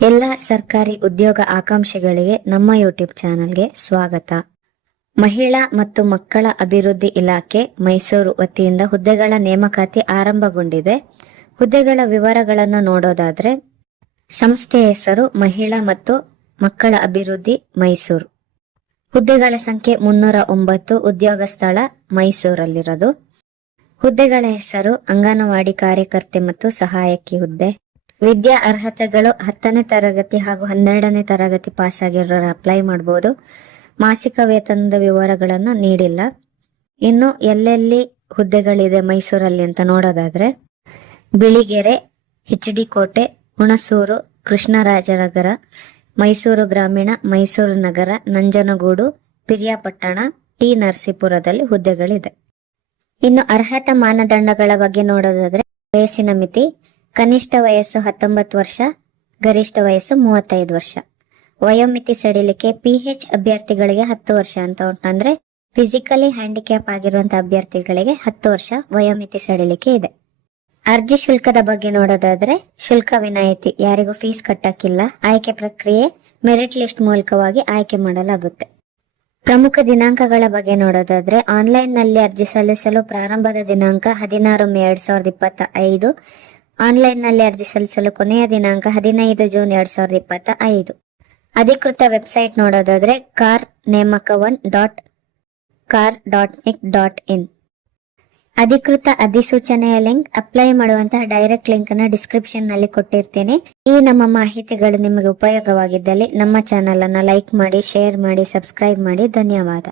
ಎಲ್ಲ ಸರ್ಕಾರಿ ಉದ್ಯೋಗ ಆಕಾಂಕ್ಷಿಗಳಿಗೆ ನಮ್ಮ ಯೂಟ್ಯೂಬ್ ಚಾನೆಲ್ಗೆ ಸ್ವಾಗತ. ಮಹಿಳಾ ಮತ್ತು ಮಕ್ಕಳ ಅಭಿವೃದ್ಧಿ ಇಲಾಖೆ ಮೈಸೂರು ವತಿಯಿಂದ ಹುದ್ದೆಗಳ ನೇಮಕಾತಿ ಆರಂಭಗೊಂಡಿದೆ. ಹುದ್ದೆಗಳ ವಿವರಗಳನ್ನು ನೋಡೋದಾದ್ರೆ, ಸಂಸ್ಥೆಯ ಹೆಸರು ಮಹಿಳಾ ಮತ್ತು ಮಕ್ಕಳ ಅಭಿವೃದ್ಧಿ ಮೈಸೂರು. ಹುದ್ದೆಗಳ ಸಂಖ್ಯೆ 309. ಉದ್ಯೋಗ ಸ್ಥಳ ಮೈಸೂರಲ್ಲಿರೋದು. ಹುದ್ದೆಗಳ ಹೆಸರು ಅಂಗನವಾಡಿ ಕಾರ್ಯಕರ್ತೆ ಮತ್ತು ಸಹಾಯಕಿ ಹುದ್ದೆ. ವಿದ್ಯಾ ಅರ್ಹತೆಗಳು 10ನೇ ತರಗತಿ ಹಾಗೂ 12ನೇ ತರಗತಿ ಪಾಸ್ ಆಗಿರೋರು ಅಪ್ಲೈ ಮಾಡಬಹುದು. ಮಾಸಿಕ ವೇತನದ ವಿವರಗಳನ್ನು ನೀಡಿಲ್ಲ. ಇನ್ನು ಎಲ್ಲೆಲ್ಲಿ ಹುದ್ದೆಗಳಿದೆ ಮೈಸೂರಲ್ಲಿ ಅಂತ ನೋಡೋದಾದ್ರೆ, ಬಿಳಿಗೆರೆ, HD ಕೋಟೆ, ಹುಣಸೂರು, ಕೃಷ್ಣರಾಜನಗರ, ಮೈಸೂರು ಗ್ರಾಮೀಣ, ಮೈಸೂರು ನಗರ, ನಂಜನಗೂಡು, ಪಿರಿಯಾಪಟ್ಟಣ, ಟಿ ನರಸೀಪುರದಲ್ಲಿ ಹುದ್ದೆಗಳಿದೆ. ಇನ್ನು ಅರ್ಹತಾ ಮಾನದಂಡಗಳ ಬಗ್ಗೆ ನೋಡೋದಾದ್ರೆ, ವಯಸ್ಸಿನ ಮಿತಿ ಕನಿಷ್ಠ ವಯಸ್ಸು 19 ವರ್ಷ, ಗರಿಷ್ಠ ವಯಸ್ಸು 35 ವರ್ಷ. ವಯೋಮಿತಿ ಸಡಿಲಿಕೆ PH ಅಭ್ಯರ್ಥಿಗಳಿಗೆ 10 ವರ್ಷ ಅಂತ ಉಂಟು. ಅಂದ್ರೆ ಫಿಸಿಕಲಿ ಹ್ಯಾಂಡಿಕ್ಯಾಪ್ ಆಗಿರುವಂತಹ ಅಭ್ಯರ್ಥಿಗಳಿಗೆ 10 ವರ್ಷ ವಯೋಮಿತಿ ಸಡಿಲಿಕೆ ಇದೆ. ಅರ್ಜಿ ಶುಲ್ಕದ ಬಗ್ಗೆ ನೋಡೋದಾದ್ರೆ, ಶುಲ್ಕ ವಿನಾಯಿತಿ, ಯಾರಿಗೂ ಫೀಸ್ ಕಟ್ಟಕ್ಕಿಲ್ಲ. ಆಯ್ಕೆ ಪ್ರಕ್ರಿಯೆ ಮೆರಿಟ್ ಲಿಸ್ಟ್ ಮೂಲಕವಾಗಿ ಆಯ್ಕೆ ಮಾಡಲಾಗುತ್ತೆ. ಪ್ರಮುಖ ದಿನಾಂಕಗಳ ಬಗ್ಗೆ ನೋಡೋದಾದ್ರೆ, ಆನ್ಲೈನ್ ನಲ್ಲಿ ಅರ್ಜಿ ಸಲ್ಲಿಸಲು ಪ್ರಾರಂಭದ ದಿನಾಂಕ 16 ಮೇ 2025. ಆನ್ಲೈನ್ ನಲ್ಲಿ ಅರ್ಜಿ ಸಲ್ಲಿಸಲು ಕೊನೆಯ ದಿನಾಂಕ 15 ಜೂನ್ 2025. ಅಧಿಕೃತ ವೆಬ್ಸೈಟ್ ನೋಡೋದಾದ್ರೆ, carnemaka1.car.nic.in. ಅಧಿಕೃತ ಅಧಿಸೂಚನೆಯ ಲಿಂಕ್, ಅಪ್ಲೈ ಮಾಡುವಂತಹ ಡೈರೆಕ್ಟ್ ಲಿಂಕ್ ಅನ್ನು ಡಿಸ್ಕ್ರಿಪ್ಷನ್ ನಲ್ಲಿ ಕೊಟ್ಟಿರ್ತೇನೆ. ಈ ನಮ್ಮ ಮಾಹಿತಿಗಳು ನಿಮಗೆ ಉಪಯೋಗವಾಗಿದ್ದಲ್ಲಿ ನಮ್ಮ ಚಾನೆಲ್ ಅನ್ನು ಲೈಕ್ ಮಾಡಿ, ಶೇರ್ ಮಾಡಿ, ಸಬ್ಸ್ಕ್ರೈಬ್ ಮಾಡಿ. ಧನ್ಯವಾದ.